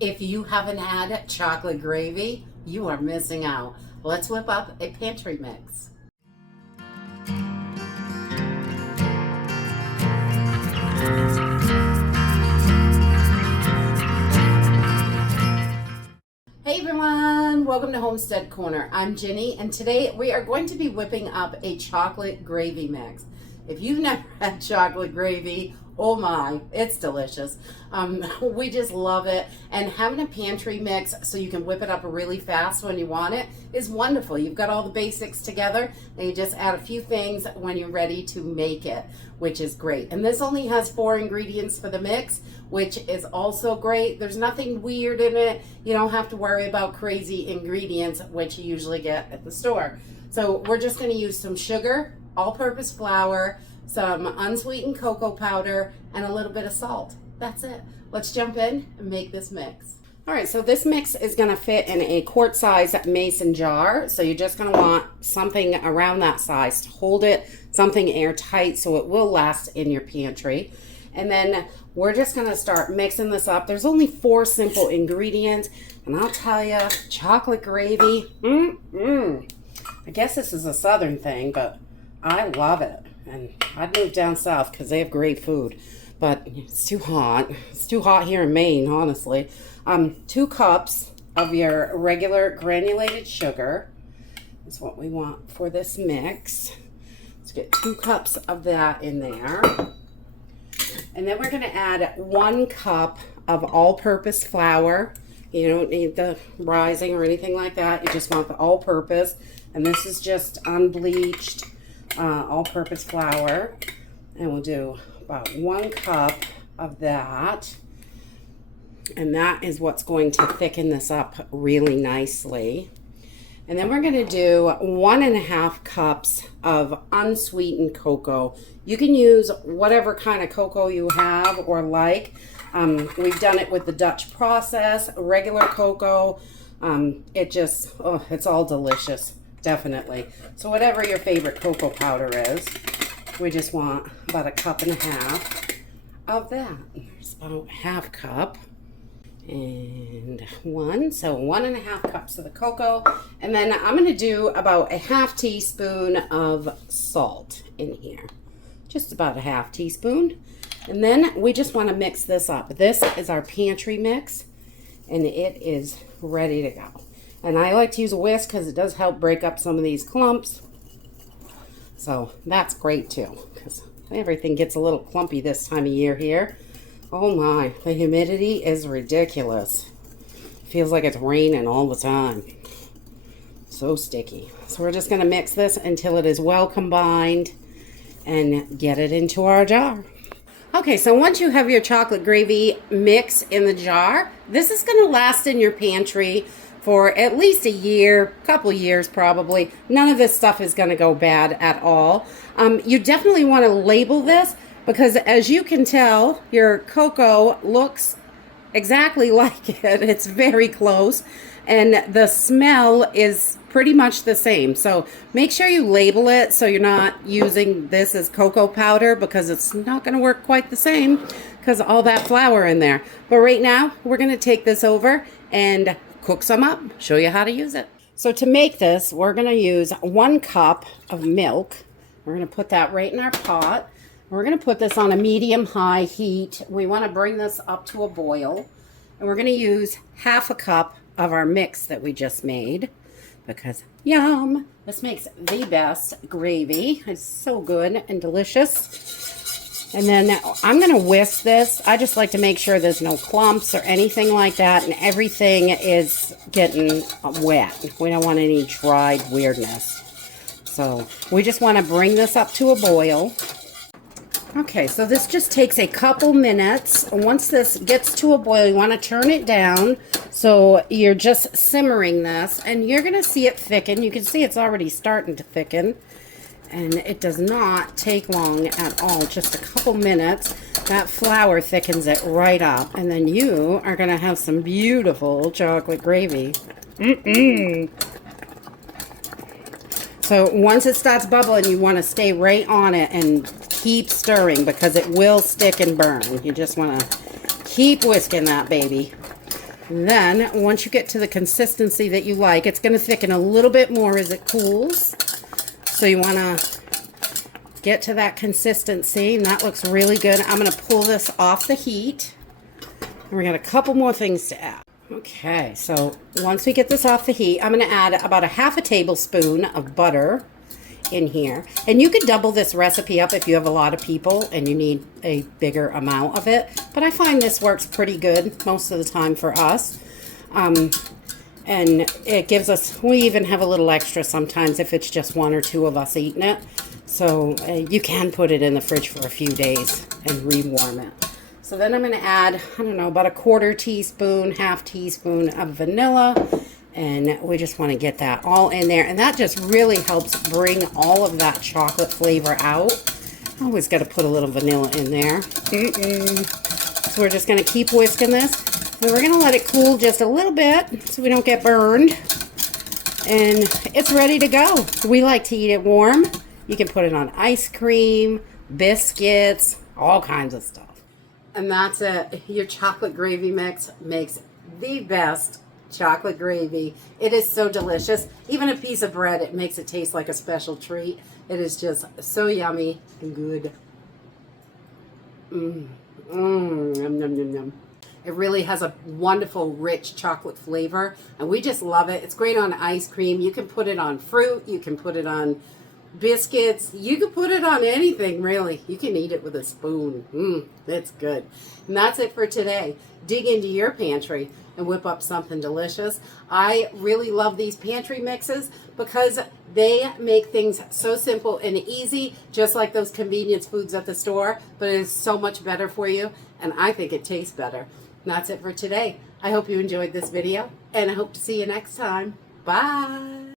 If you haven't had chocolate gravy, you are missing out. Let's whip up a pantry mix. Hey everyone, welcome to Homestead Corner. I'm Jenny, and today we are going to be whipping up a chocolate gravy mix. If you've never had chocolate gravy, oh my, it's delicious. We just love it, and having a pantry mix so you can whip it up really fast when you want it is wonderful. You've got all the basics together, and you just add a few things when you're ready to make it, which is great. And this only has 4 ingredients for the mix, which is also great. There's nothing weird in it. You don't have to worry about crazy ingredients, which you usually get at the store. So we're just going to use some sugar, all-purpose flour, some unsweetened cocoa powder, and a little bit of salt. That's it. Let's jump in and make this mix. All right, so this mix is going to fit in a quart-size mason jar. So you're just going to want something around that size to hold it, something airtight so it will last in your pantry. And then we're just going to start mixing this up. There's only 4 simple ingredients, and I'll tell you, chocolate gravy, I guess this is a southern thing, but I love it. And I'd move down south because they have great food, but it's too hot. It's too hot here in Maine, honestly. 2 cups of your regular granulated sugar is what we want for this mix. Let's get 2 cups of that in there. And then we're going to add 1 cup of all-purpose flour. You don't need the rising or anything like that. You just want the all-purpose. And this is just unbleached all-purpose flour. And we'll do about 1 cup of that. And that is what's going to thicken this up really nicely. And then we're going to do 1.5 cups of unsweetened cocoa. You can use whatever kind of cocoa you have or like. We've done it with the Dutch process, regular cocoa. It's all delicious, definitely. So whatever your favorite cocoa powder is, we just want about 1.5 cups of that. There's about 1/2 cup. And 1, so 1.5 cups of the cocoa. And then I'm going to do about 1/2 teaspoon of salt in here. Just about 1/2 teaspoon. And then we just want to mix this up. This is our pantry mix, and it is ready to go. And I like to use a whisk because it does help break up some of these clumps. So that's great too, because everything gets a little clumpy this time of year here. Oh my, the humidity is ridiculous. Feels like it's raining all the time. So sticky. So we're just going to mix this until it is well combined and get it into our jar. Okay, so once you have your chocolate gravy mix in the jar, this is going to last in your pantry for at least a year, couple years probably. None of this stuff is going to go bad at all. You definitely want to label this, because as you can tell, your cocoa looks exactly like it. It's very close. And the smell is pretty much the same. So make sure you label it so you're not using this as cocoa powder, because it's not going to work quite the same because all that flour in there. But right now, we're going to take this over and cook some up, show you how to use it. So to make this, we're going to use 1 cup of milk. We're going to put that right in our pot. We're going to put this on a medium-high heat. We want to bring this up to a boil. And we're going to use 1/2 cup of our mix that we just made, because yum! This makes the best gravy. It's so good and delicious. And then I'm going to whisk this. I just like to make sure there's no clumps or anything like that, and everything is getting wet. We don't want any dried weirdness. So we just want to bring this up to a boil. Okay, so this just takes a couple minutes. Once this gets to a boil, you want to turn it down. So you're just simmering this, and you're going to see it thicken. You can see it's already starting to thicken, and it does not take long at all. Just a couple minutes. That flour thickens it right up, and then you are going to have some beautiful chocolate gravy. So once it starts bubbling, you want to stay right on it and keep stirring, because it will stick and burn. You just want to keep whisking that baby. And then once you get to the consistency that you like, it's going to thicken a little bit more as it cools. So you want to get to that consistency, and that looks really good. I'm going to pull this off the heat. And we got a couple more things to add. Okay, so once we get this off the heat, I'm going to add about a half a tablespoon of butter in here. And you could double this recipe up if you have a lot of people and you need a bigger amount of it. But I find this works pretty good most of the time for us. And it gives us, we even have a little extra sometimes if it's just one or two of us eating it. So you can put it in the fridge for a few days and rewarm it. So then I'm going to add, I don't know, about a quarter teaspoon, half teaspoon of vanilla. And we just want to get that all in there. And that just really helps bring all of that chocolate flavor out. Always got to put a little vanilla in there. So we're just going to keep whisking this. And we're going to let it cool just a little bit so we don't get burned. And it's ready to go. We like to eat it warm. You can put it on ice cream, biscuits, all kinds of stuff. And that's it. Your chocolate gravy mix makes the best chocolate gravy. It is so delicious. Even a piece of bread, it makes it taste like a special treat. It is just so yummy and good. Yum, yum, yum, yum. It really has a wonderful, rich chocolate flavor, and we just love it. It's great on ice cream. You can put it on fruit. You can put it on biscuits. You can put it on anything, really. You can eat it with a spoon. It's good. And that's it for today. Dig into your pantry and whip up something delicious. I really love these pantry mixes because they make things so simple and easy, just like those convenience foods at the store, but it is so much better for you, and I think it tastes better. And that's it for today. I hope you enjoyed this video, and I hope to see you next time. Bye.